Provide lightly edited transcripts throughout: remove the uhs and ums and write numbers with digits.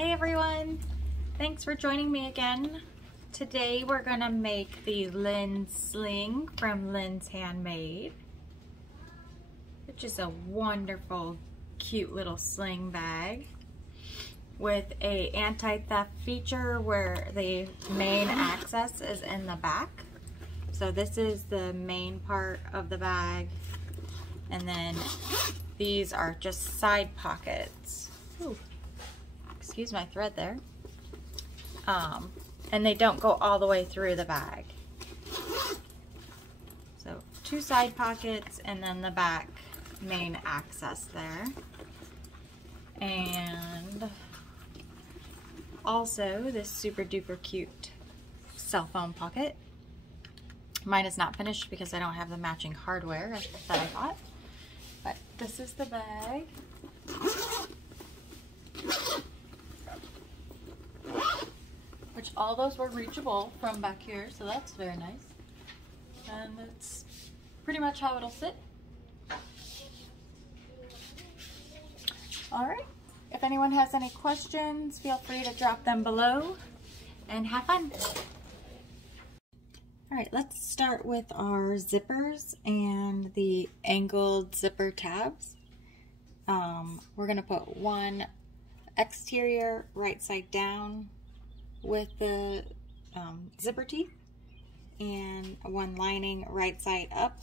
Hey everyone, thanks for joining me again. Today we're gonna make the Lindsling from Lynn's Handmade, which is a wonderful, cute little sling bag with a anti-theft feature where the main access is in the back. So this is the main part of the bag, and then these are just side pockets. Ooh. Excuse my thread there. And they don't go all the way through the bag. So 2 side pockets and then the back main access there. And also this super duper cute cell phone pocket. Mine is not finished because I don't have the matching hardware that I bought. But this is the bag. Which all those were reachable from back here, so that's very nice. And that's pretty much how it'll sit. Alright, if anyone has any questions, feel free to drop them below and have fun. Alright, let's start with our zippers and the angled zipper tabs. We're going to put one exterior right side down with the zipper teeth and one lining right side up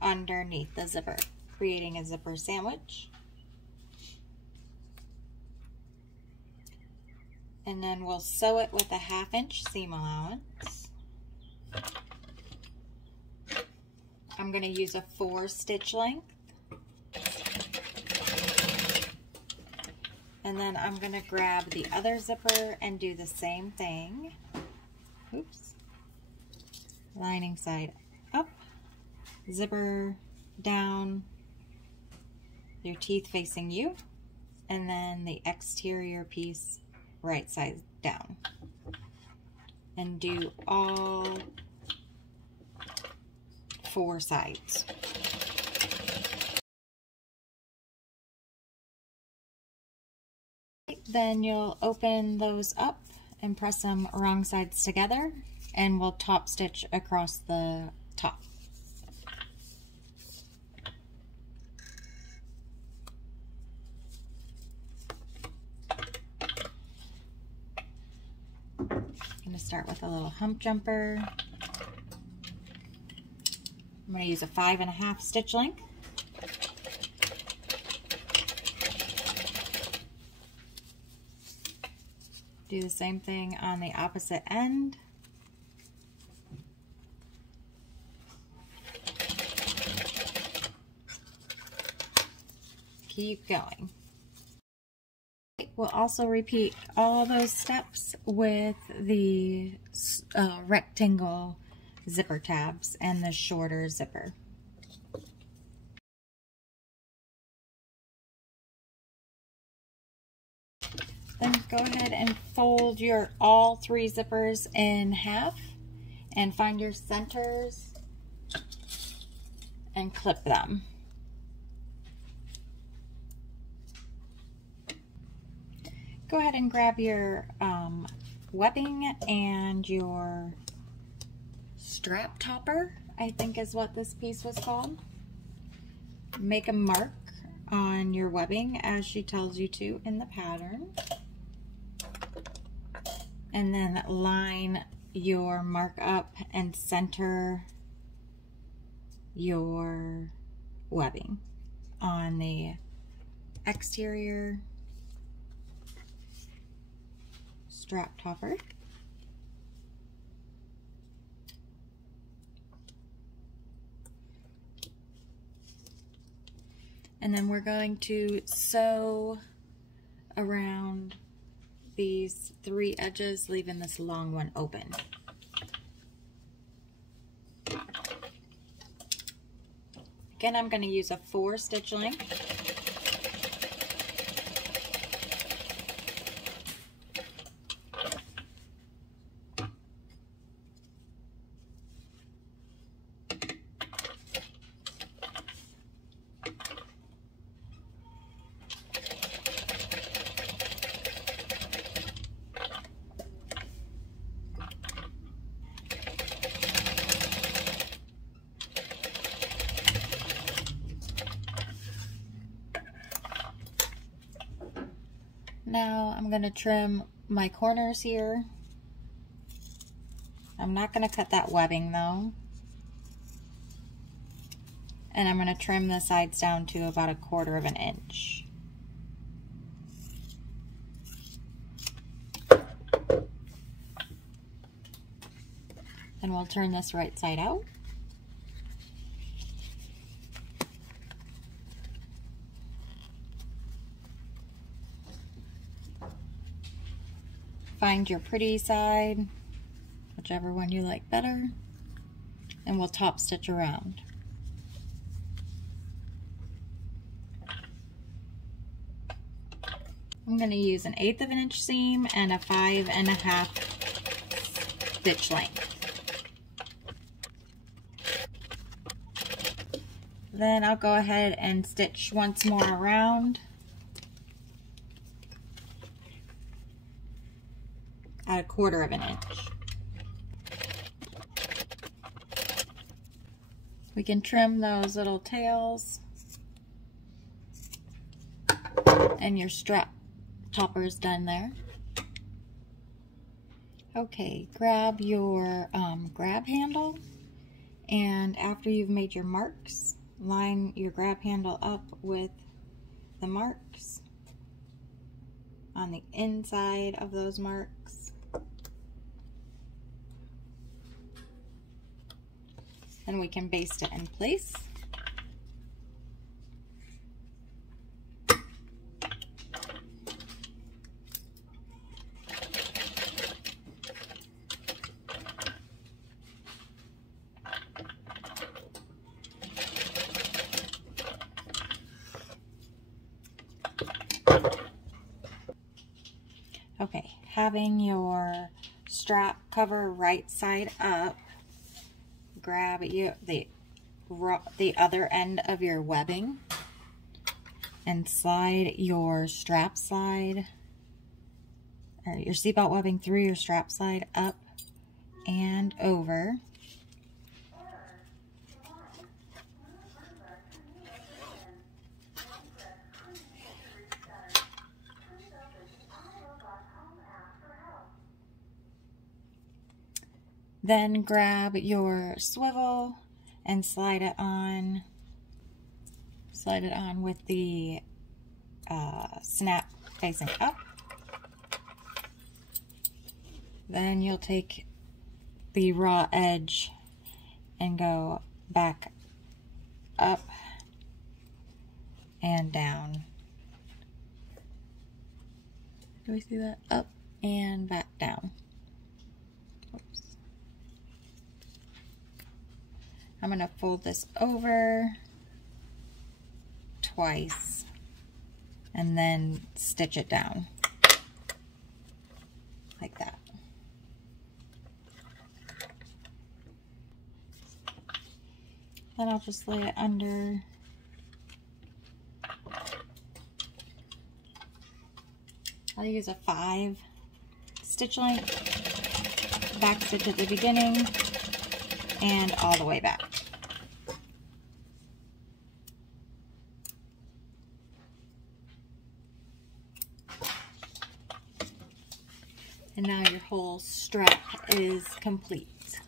underneath the zipper, creating a zipper sandwich. And then we'll sew it with a 1/2 inch seam allowance. I'm going to use a 4 stitch length. And then I'm going to grab the other zipper and do the same thing. Oops. Lining side up, zipper down, your teeth facing you, and then the exterior piece right side down. And do all 4 sides. Then you'll open those up and press them wrong sides together, and we'll top stitch across the top. I'm going to start with a little hump jumper. I'm going to use a 5.5 stitch length. Do the same thing on the opposite end. Keep going. We'll also repeat all those steps with the rectangle zipper tabs and the shorter zipper. Then go ahead and fold your all 3 zippers in half and find your centers and clip them. Go ahead and grab your webbing and your strap topper, I think is what this piece was called. Make a mark on your webbing as she tells you to in the pattern. And then line your mark up and center your webbing on the exterior strap topper. And then we're going to sew around these 3 edges, leaving this long one open. Again, I'm going to use a 4 stitch length. Now I'm going to trim my corners here. I'm not going to cut that webbing though. And I'm going to trim the sides down to about 1/4 of an inch. And we'll turn this right side out. Find your pretty side, whichever one you like better, and we'll top stitch around. I'm going to use an 1/8 of an inch seam and a 5 1/2 stitch length. Then I'll go ahead and stitch once more around at 1/4 of an inch. We can trim those little tails, and your strap topper is done there. Okay, grab your grab handle, and after you've made your marks, line your grab handle up with the marks on the inside of those marks. And we can baste it in place. Okay, having your strap cover right side up, grab the other end of your webbing and slide your strap slide, or your seatbelt webbing through your strap slide up and over. Then grab your swivel and slide it on with the snap facing up. Then you'll take the raw edge and go back up and down. Do we see that? Up and back down. Oops. I'm going to fold this over twice and then stitch it down like that. Then I'll just lay it under. I'll use a 5 stitch length, back stitch at the beginning and all the way back. And now your whole strap is complete.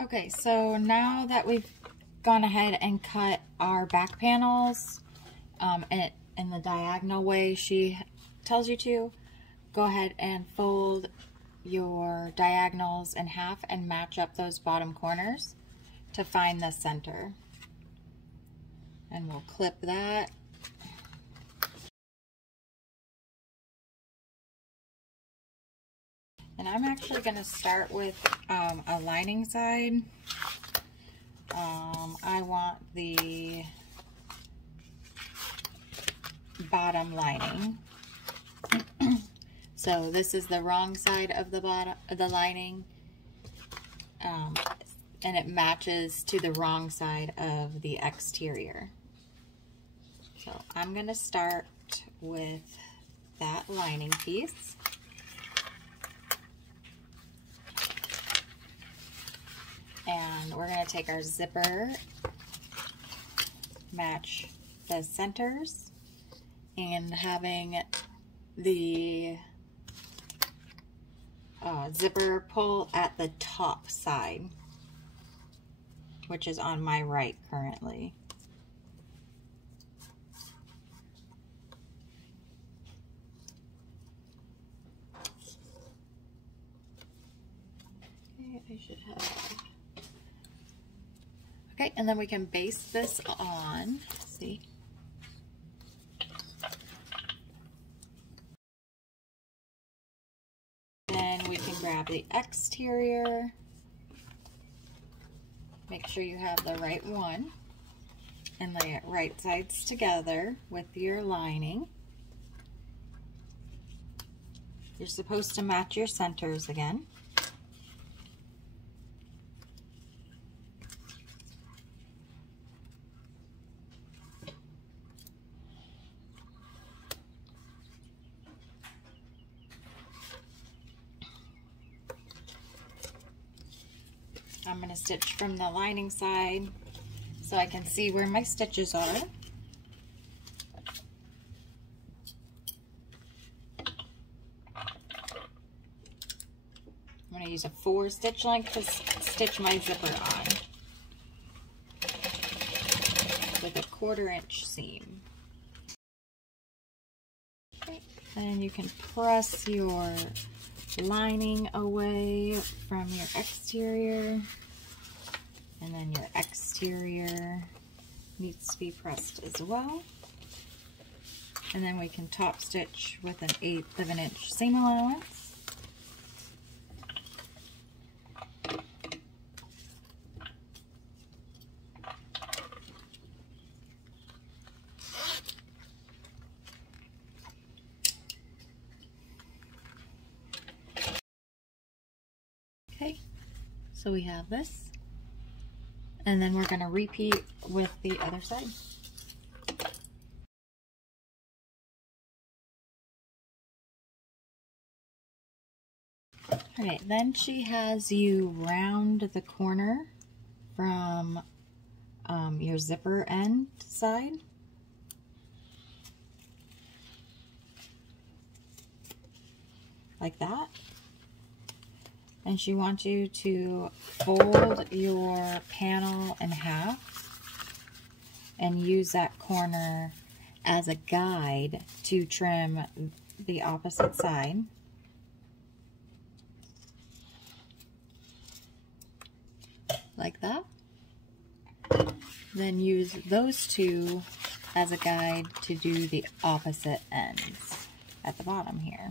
Okay, so now that we've gone ahead and cut our back panels in the diagonal way she tells you to, go ahead and fold your diagonals in half and match up those bottom corners to find the center. And we'll clip that. And I'm actually going to start with a lining side. I want the bottom lining. So this is the wrong side of the bottom of the lining, and it matches to the wrong side of the exterior. So I'm going to start with that lining piece. And we're going to take our zipper, match the centers, and having the zipper pull at the top side, which is on my right currently. Okay, I should have. Okay, and then we can baste this on. See? Then we can grab the exterior. Make sure you have the right one and lay it right sides together with your lining. You're supposed to match your centers again. I'm going to stitch from the lining side so I can see where my stitches are. I'm going to use a 4 stitch length to stitch my zipper on with a 1/4 inch seam. Okay. And you can press your lining away from your exterior, and then your exterior needs to be pressed as well. And then we can top stitch with an 1/8 of an inch seam allowance. Okay, so we have this, and then we're going to repeat with the other side. Alright, then she has you round the corner from your zipper end side. Like that. And she wants you to fold your panel in half and use that corner as a guide to trim the opposite side. Like that. Then use those two as a guide to do the opposite ends at the bottom here.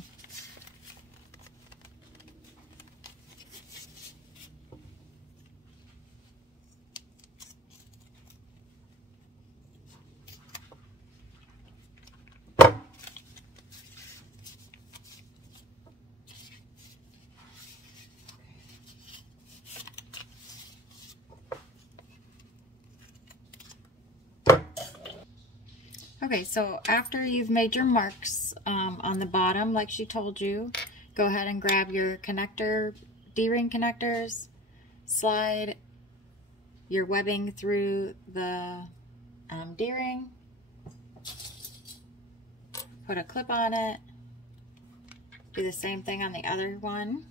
Okay, so after you've made your marks on the bottom, like she told you, go ahead and grab your connector, D-ring connectors, slide your webbing through the D-ring, put a clip on it, do the same thing on the other one,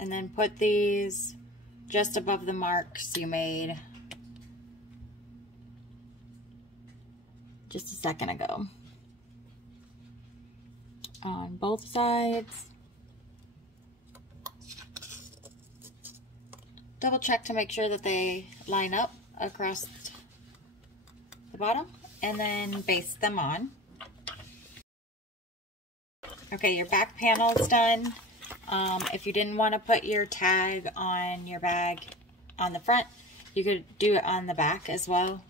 and then put these just above the marks you made just a second ago on both sides. Double check to make sure that they line up across the bottom, and then baste them on. Okay, your back panel is done. If you didn't want to put your tag on your bag on the front, you could do it on the back as well.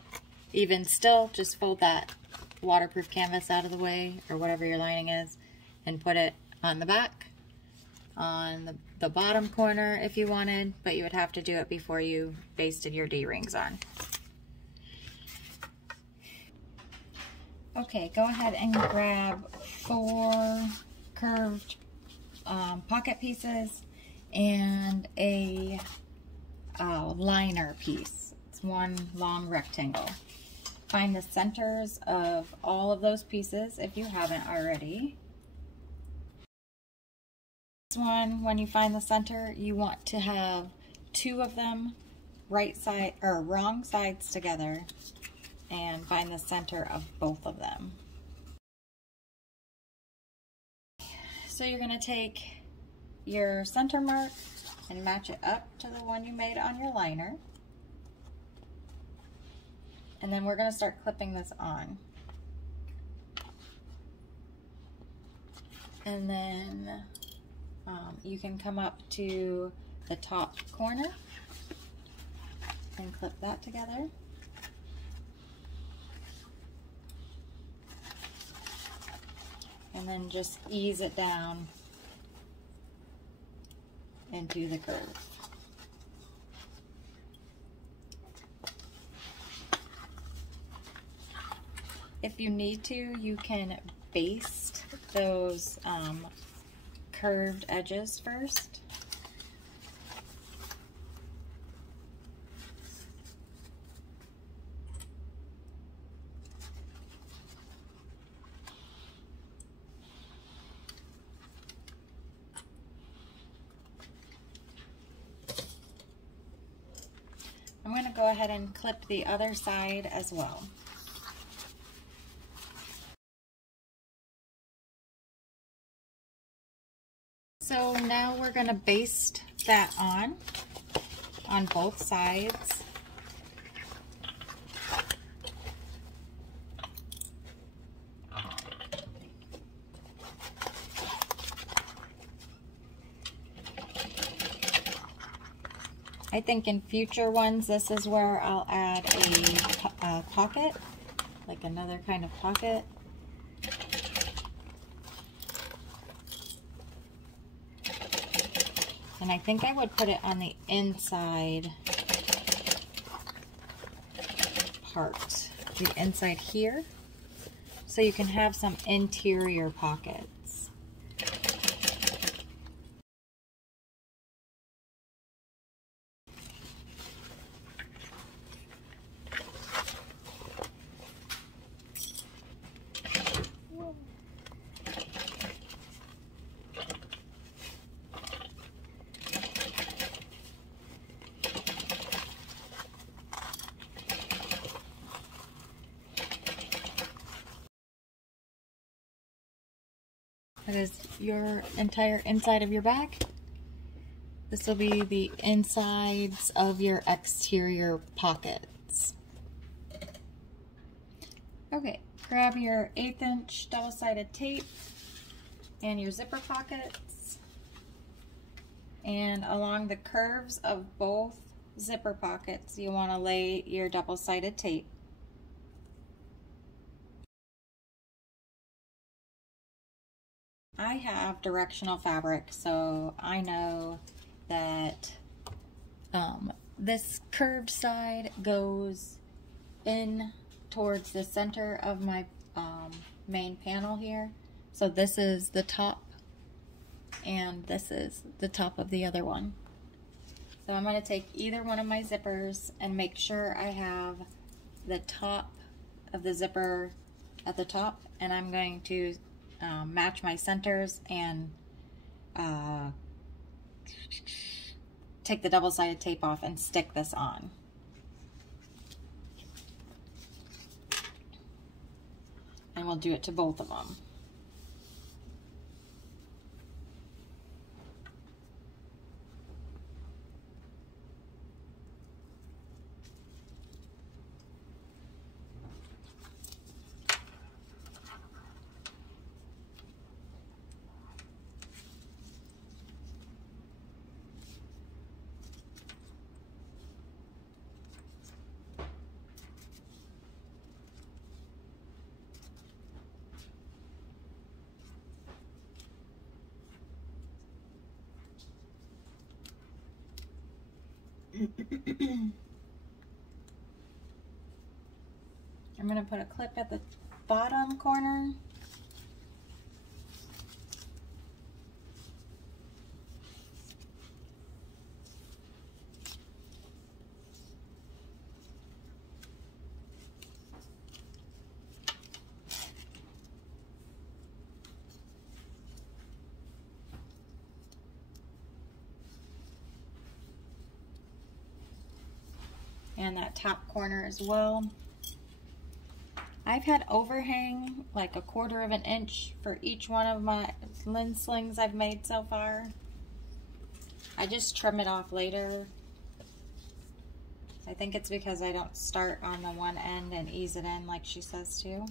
Even still, just fold that waterproof canvas out of the way, or whatever your lining is, and put it on the back, on the bottom corner if you wanted, but you would have to do it before you basted your D-rings on. Okay, go ahead and grab 4 curved pocket pieces and a liner piece. It's one long rectangle. find the centers of all of those pieces if you haven't already. This one, when you find the center, you want to have two of them right side or wrong sides together and find the center of both of them. So you're going to take your center mark and match it up to the one you made on your liner. And then we're going to start clipping this on. And then you can come up to the top corner and clip that together. And then just ease it down into the curve. If you need to, you can baste those curved edges first. I'm going to go ahead and clip the other side as well. So now we're going to baste that on both sides. I think in future ones, this is where I'll add a pocket, like another kind of pocket. And I think I would put it on the inside part, the inside here, so you can have some interior pockets. That is your entire inside of your bag. This will be the insides of your exterior pockets. Okay, grab your 1/8 inch double-sided tape and your zipper pockets, and along the curves of both zipper pockets you want to lay your double-sided tape. I have directional fabric, so I know that this curved side goes in towards the center of my main panel here. So this is the top and this is the top of the other one. So I'm going to take either one of my zippers and make sure I have the top of the zipper at the top, and I'm going to match my centers and take the double-sided tape off and stick this on. And we'll do it to both of them. I'm going to put a clip at the bottom corner. and that top corner as well. I've had overhang like 1/4 of an inch for each one of my Lindslings I've made so far. I just trim it off later. I think it's because I don't start on the one end and ease it in like she says to.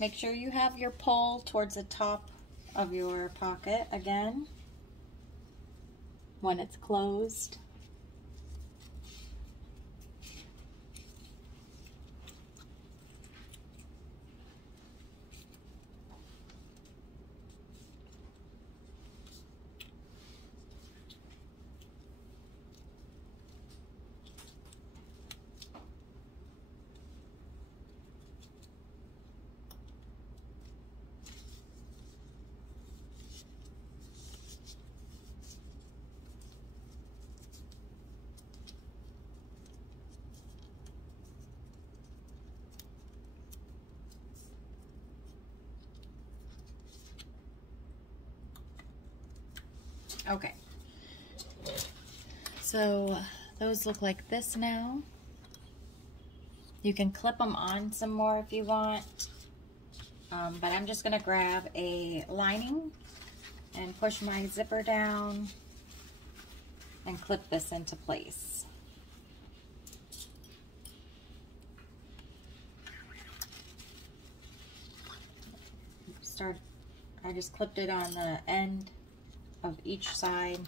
Make sure you have your pull towards the top of your pocket again when it's closed. Okay, so those look like this now. You can clip them on some more if you want, but I'm just gonna grab a lining and push my zipper down and clip this into place. I just clipped it on the end of each side.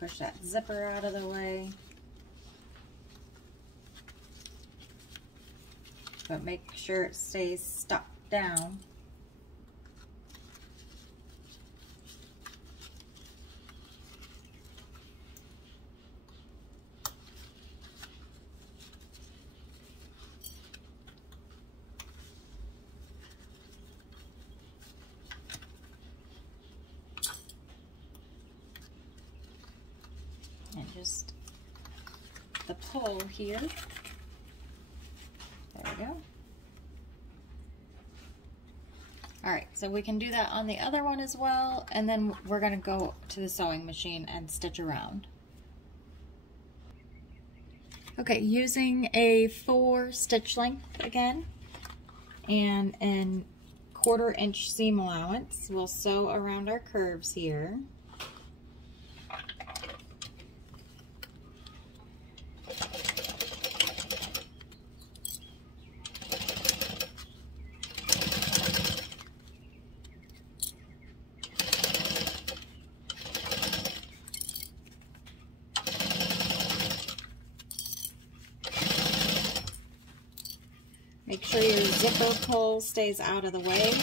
Push that zipper out of the way. But make sure it stays stuck down. And just the pull here. There we go. All right, so we can do that on the other one as well, and then we're gonna go to the sewing machine and stitch around. Okay, using a 4 stitch length again, and a 1/4 inch seam allowance, we'll sew around our curves here. Make sure your zipper pull stays out of the way.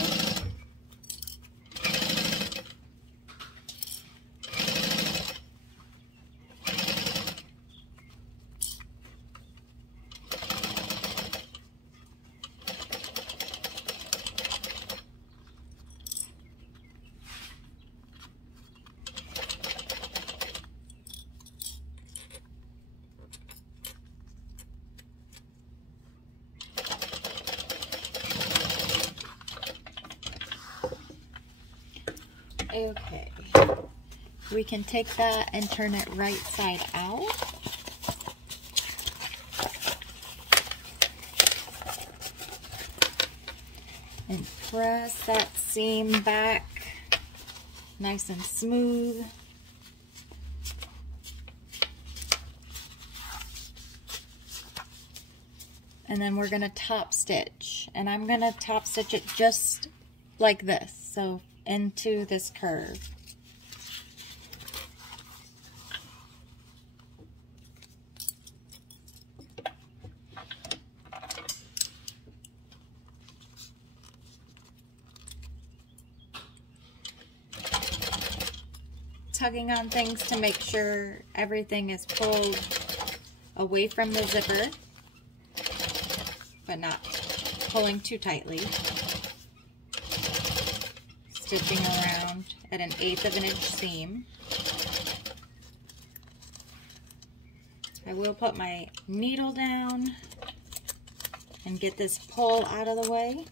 Okay, we can take that and turn it right side out. And press that seam back nice and smooth. And then we're going to top stitch, and I'm going to top stitch it just like this, so into this curve. Tugging on things to make sure everything is pulled away from the zipper, but not pulling too tightly. Stitching around at an 1/8 of an inch seam. I will put my needle down and get this pull out of the way.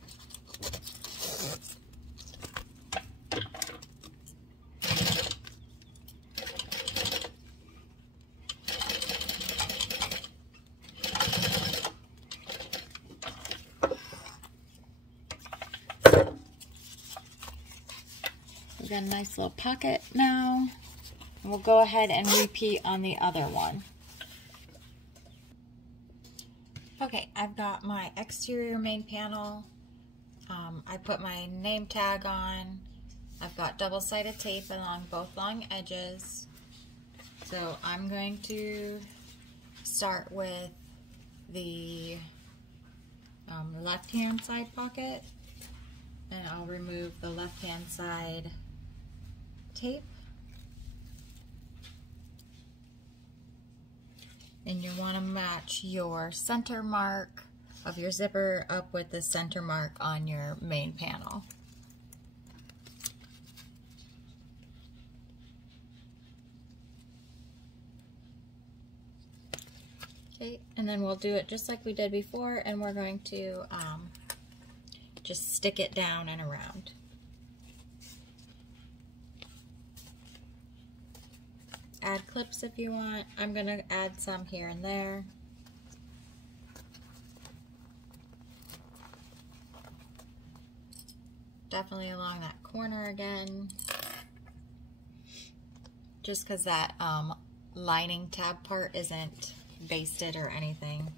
We got a nice little pocket now. And we'll go ahead and repeat on the other one. Okay, I've got my exterior main panel. I put my name tag on. I've got double-sided tape along both long edges. So I'm going to start with the left-hand side pocket, and I'll remove the left-hand side tape. And you want to match your center mark of your zipper up with the center mark on your main panel. Okay, and then we'll do it just like we did before, and we're going to just stick it down and around. Add clips if you want. I'm going to add some here and there. Definitely along that corner again. Just because that lining tab part isn't basted or anything.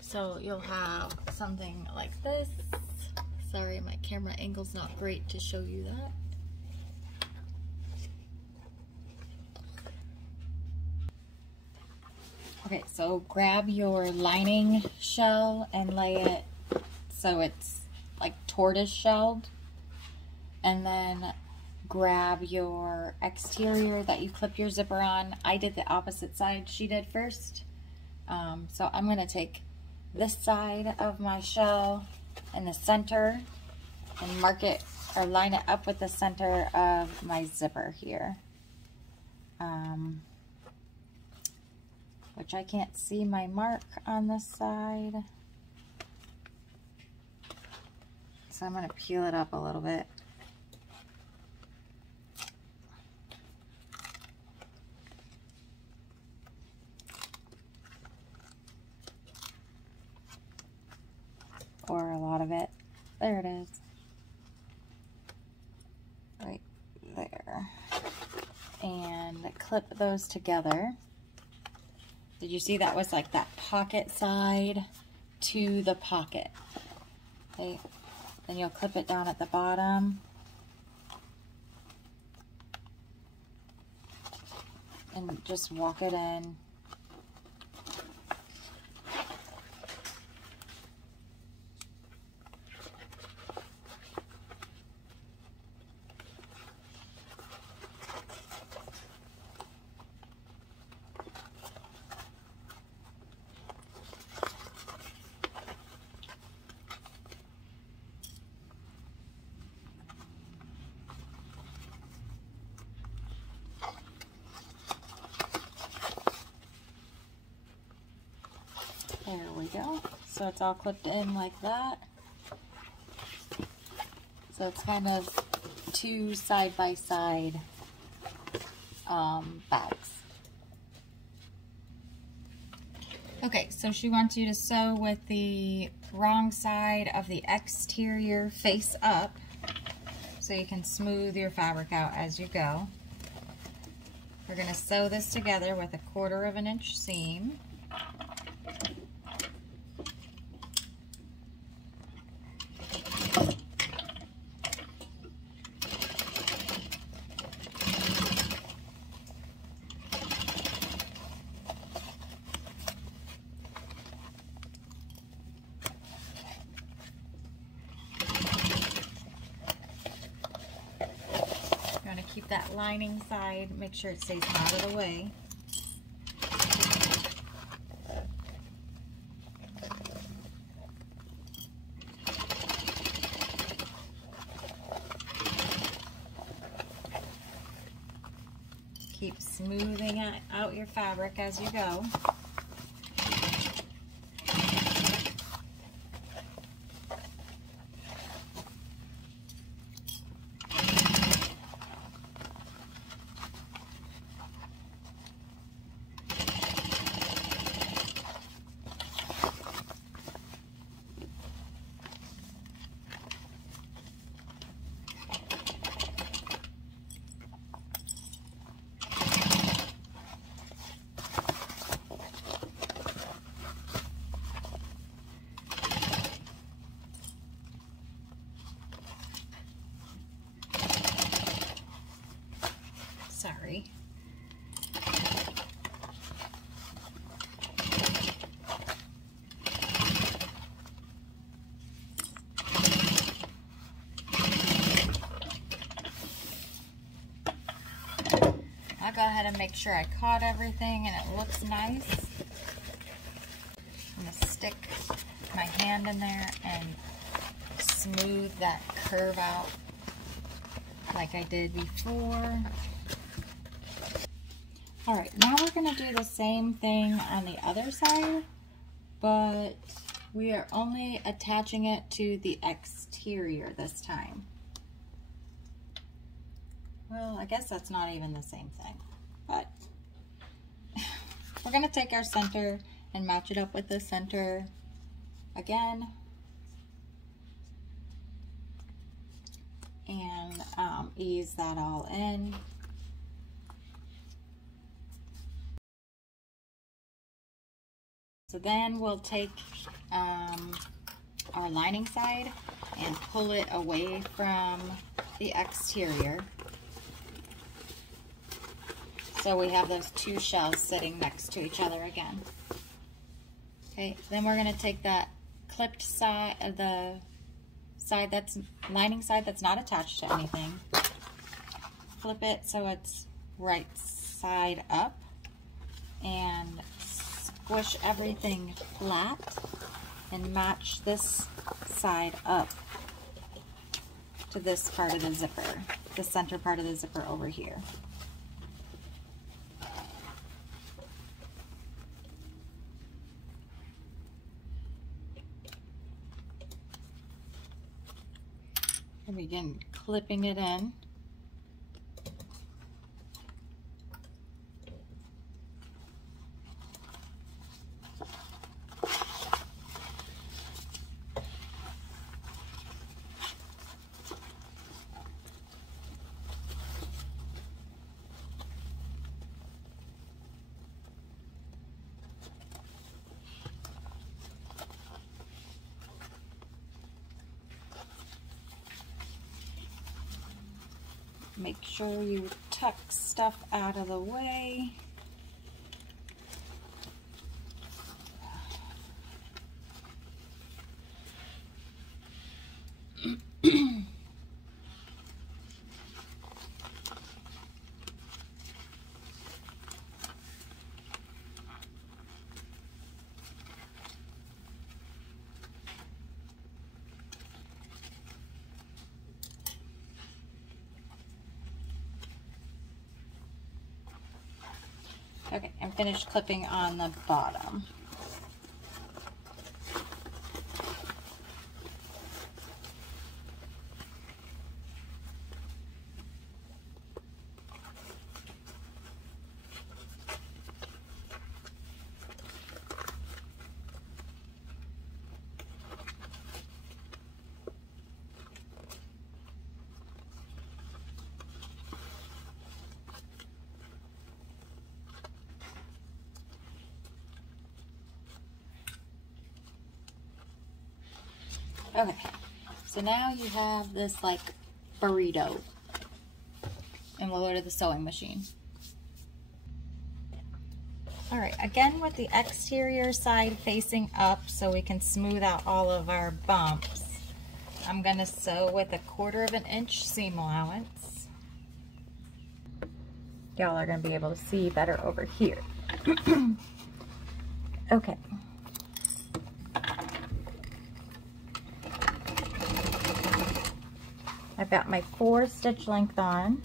So you'll have something like this. Sorry, my camera angle's not great to show you that. Okay, so grab your lining shell and lay it so it's like tortoise shelled. And then grab your exterior that you clip your zipper on. I did the opposite side she did first. So I'm going to take this side of my shell in the center and mark it or line it up with the center of my zipper here. Which I can't see my mark on this side. So I'm going to peel it up a little bit. Or a lot of it. There it is. Right there. And clip those together. Did you see that was like that pocket side to the pocket? Okay. Then you'll clip it down at the bottom. And just walk it in. There we go. So it's all clipped in like that. So it's kind of two side-by-side bags. Okay, so she wants you to sew with the wrong side of the exterior face up so you can smooth your fabric out as you go. We're going to sew this together with a 1/4 inch seam. that lining side, make sure it stays out of the way. Keep smoothing out your fabric as you go. Sorry. I'll go ahead and make sure I caught everything and it looks nice. I'm going to stick my hand in there and smooth that curve out like I did before. Alright, now we're going to do the same thing on the other side, but we are only attaching it to the exterior this time. Well, I guess that's not even the same thing, but we're going to take our center and match it up with the center again. And ease that all in. So then we'll take our lining side and pull it away from the exterior. So we have those two shells sitting next to each other again. Okay, then we're going to take that clipped side of the lining side that's not attached to anything. Flip it so it's right side up and squish everything flat and match this side up to this part of the zipper, the center part of the zipper over here. And begin clipping it in. Make sure you tuck stuff out of the way. Okay, and finish clipping on the bottom. Okay, so now you have this like burrito, and we'll go to the sewing machine. All right, again with the exterior side facing up so we can smooth out all of our bumps, I'm gonna sew with 1/4 inch seam allowance. Y'all are going to be able to see better over here. Okay. I've got my 4 stitch length on.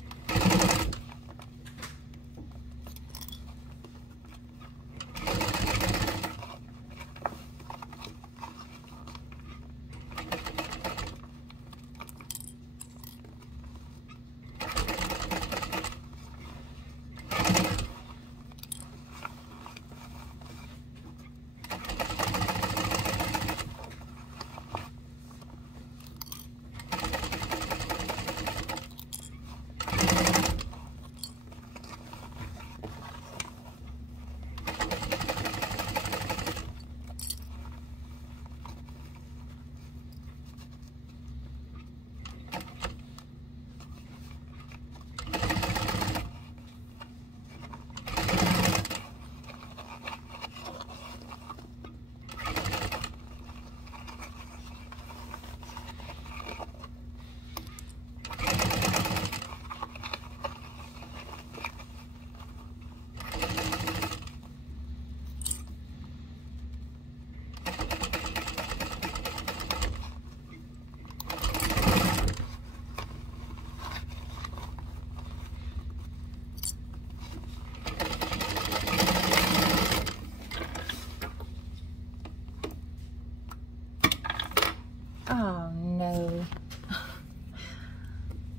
Oh no.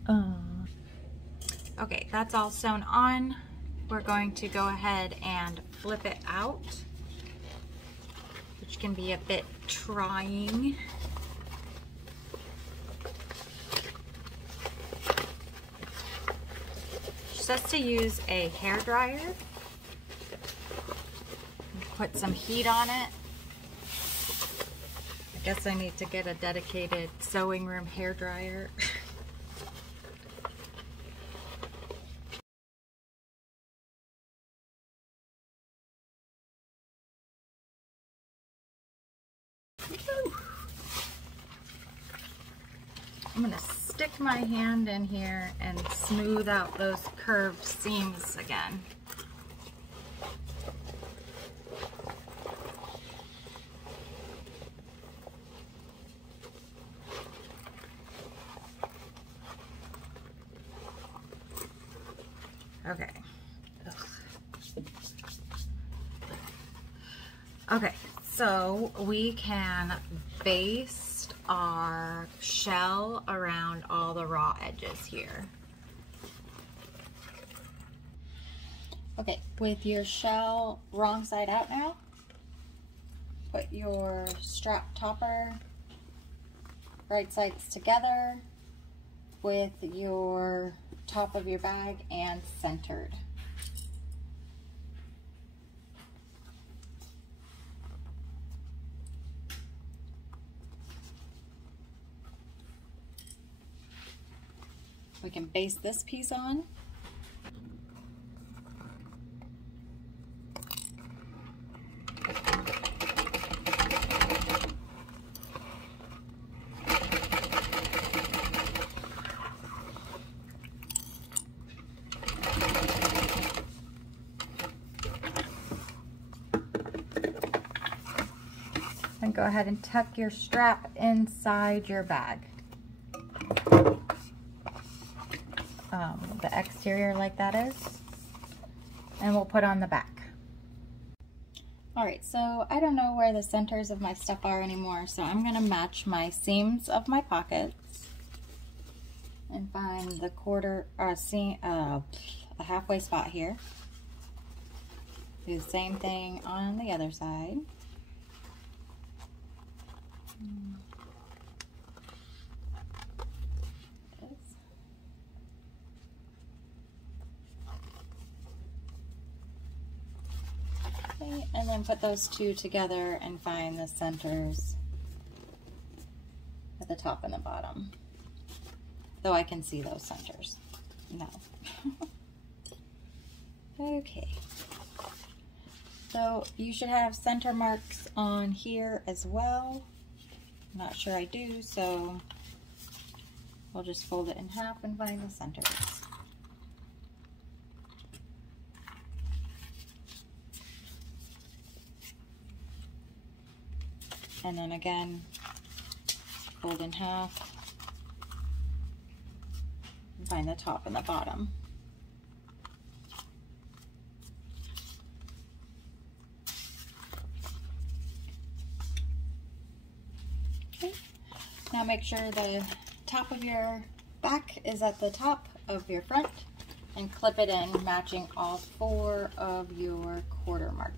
Oh. Okay, that's all sewn on. We're going to go ahead and flip it out, which can be a bit trying. She says to use a hair dryer. Put some heat on it. I guess I need to get a dedicated sewing room hair dryer. I'm going to stick my hand in here and smooth out those curved seams again. Okay. Okay, so we can baste our shell around all the raw edges here. Okay, with your shell wrong side out now, put your strap topper right sides together with your top of your bag and centered. We can baste this piece on. And go ahead and tuck your strap inside your bag. The exterior like that is, and we'll put on the back. Alright, so I don't know where the centers of my stuff are anymore, so I'm going to match my seams of my pockets and find the a halfway spot here. Do the same thing on the other side. And then put those two together and find the centers at the top and the bottom. Though I can see those centers. No. Okay. So you should have center marks on here as well. I'm not sure I do, so we'll just fold it in half and find the centers. And then again, fold in half. And find the top and the bottom. Okay. Now make sure the top of your back is at the top of your front and clip it in, matching all 4 of your quarter marks.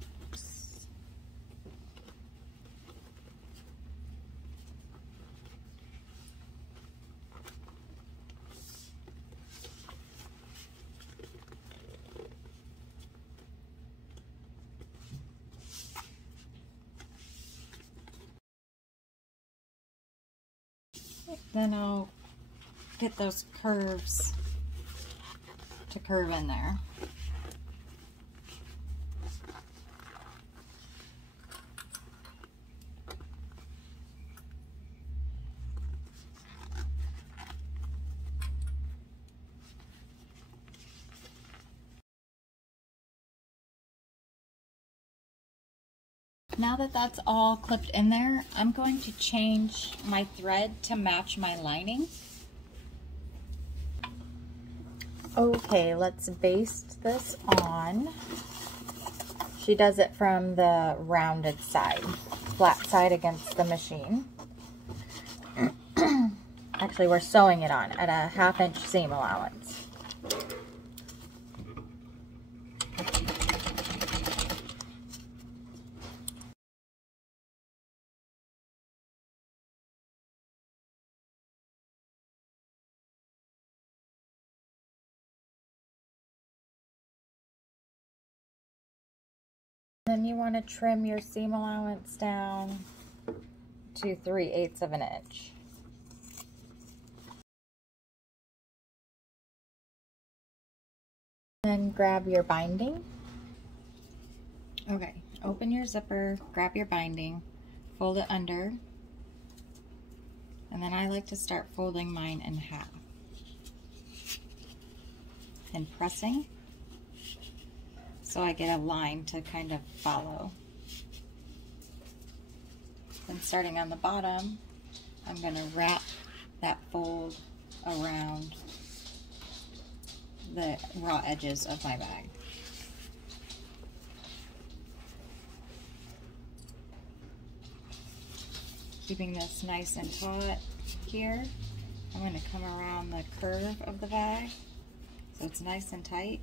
Then I'll get those curves to curve in there. Now that that's all clipped in there, I'm going to change my thread to match my lining. Okay, let's baste this on. She does it from the rounded side, flat side against the machine. Actually, we're sewing it on at a 1/2 inch seam allowance. Then you want to trim your seam allowance down to 3/8 of an inch. Then grab your binding. Okay, open your zipper, grab your binding, fold it under, and then I like to start folding mine in half and pressing so I get a line to kind of follow. Then starting on the bottom, I'm going to wrap that fold around the raw edges of my bag. Keeping this nice and taut here, I'm going to come around the curve of the bag so it's nice and tight.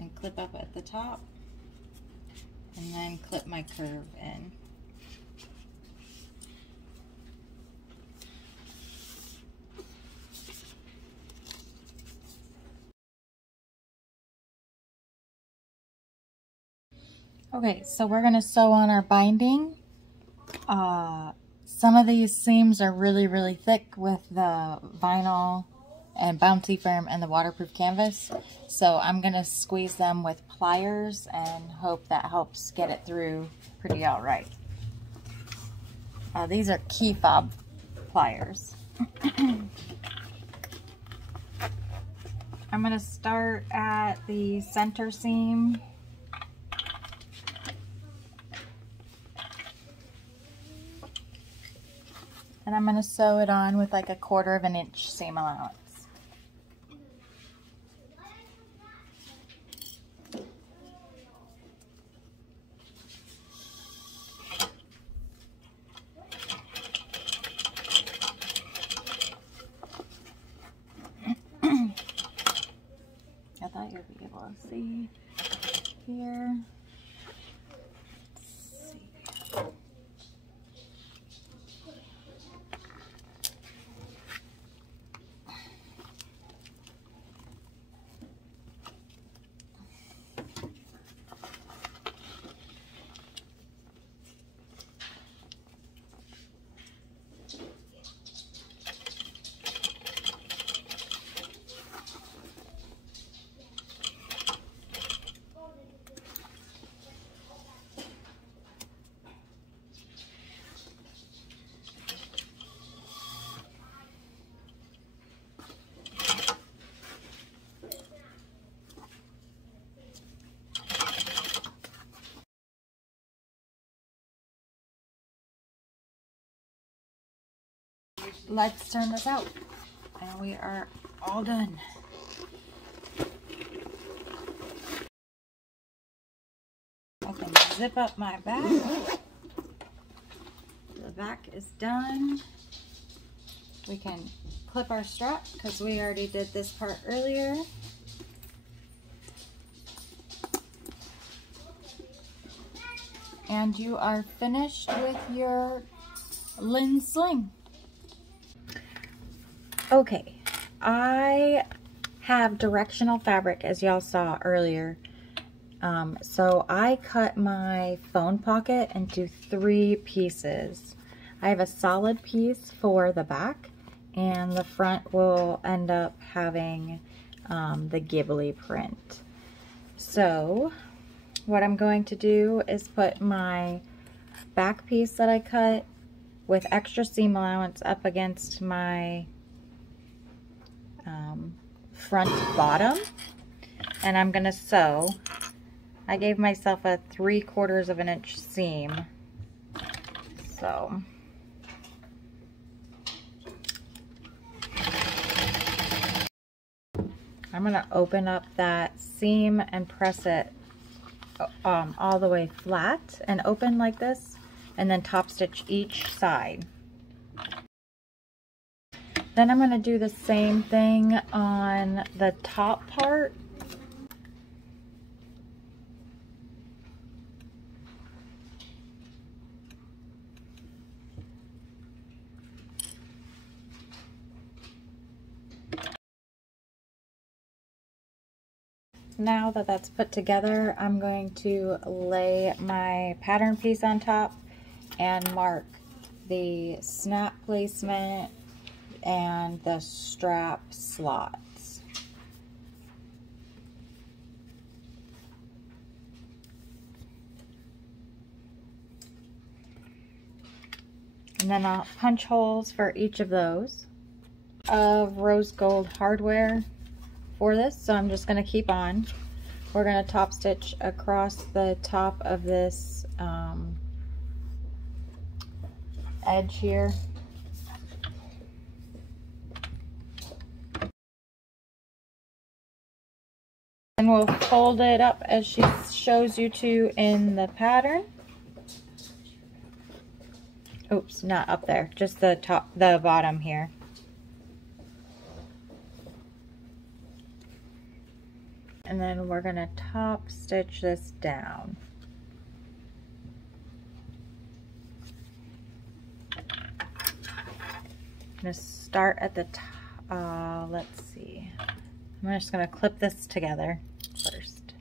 And clip up at the top, and then clip my curve in. Okay, so we're going to sew on our binding. Some of these seams are really thick with the vinyl and bouncy firm and the waterproof canvas, so I'm going to squeeze them with pliers and hope that helps get it through pretty all right. These are key fob pliers. I'm going to start at the center seam. And I'm going to sew it on with like a 1/4 of an inch seam allowance. I thought you'd be able to see here. Let's see. let's turn this out. And we are all done. I can zip up my back. The back is done. We can clip our strap because we already did this part earlier. And you are finished with your Lindsling. Okay, I have directional fabric as y'all saw earlier. So I cut my phone pocket into 3 pieces. I have a solid piece for the back, and the front will end up having the Ghibli print. So what I'm going to do is put my back piece that I cut with extra seam allowance up against my front bottom, and I'm gonna sew. I gave myself a 3/4 of an inch seam, so I'm gonna open up that seam and press it all the way flat and open like this, and then top stitch each side. Then I'm going to do the same thing on the top part. Now that that's put together, I'm going to lay my pattern piece on top and mark the snap placement and the strap slots. And then I'll punch holes for each of those of rose gold hardware for this, so I'm just going to keep on. We're going to top stitch across the top of this edge here. And we'll fold it up as she shows you to in the pattern. Oops, not up there, just the top, the bottom here. And then we're gonna top stitch this down. I'm gonna start at the top, let's see. I'm just gonna clip this together first.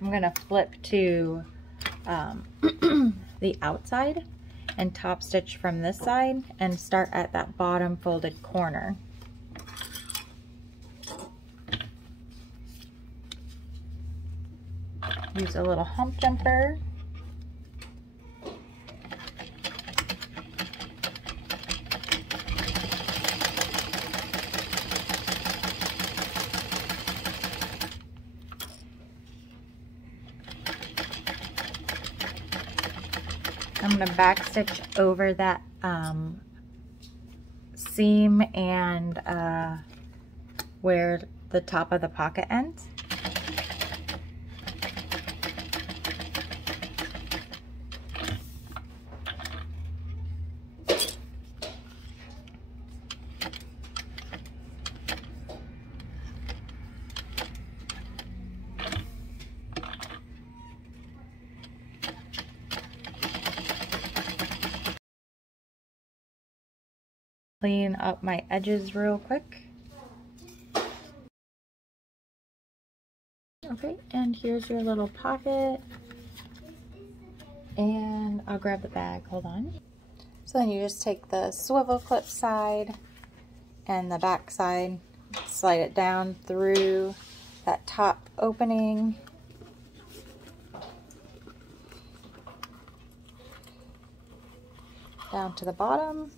I'm gonna flip to the outside and top stitch from this side and start at that bottom folded corner. Use a little hump jumper. I'm going to back stitch over that seam and where the top of the pocket ends. Clean up my edges real quick. Okay, and here's your little pocket. And I'll grab the bag, hold on. So then you just take the swivel clip side and the back side, slide it down through that top opening. Down to the bottom.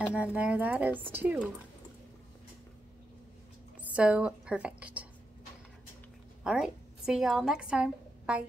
And then there that is too. So perfect. All right, see y'all next time. Bye.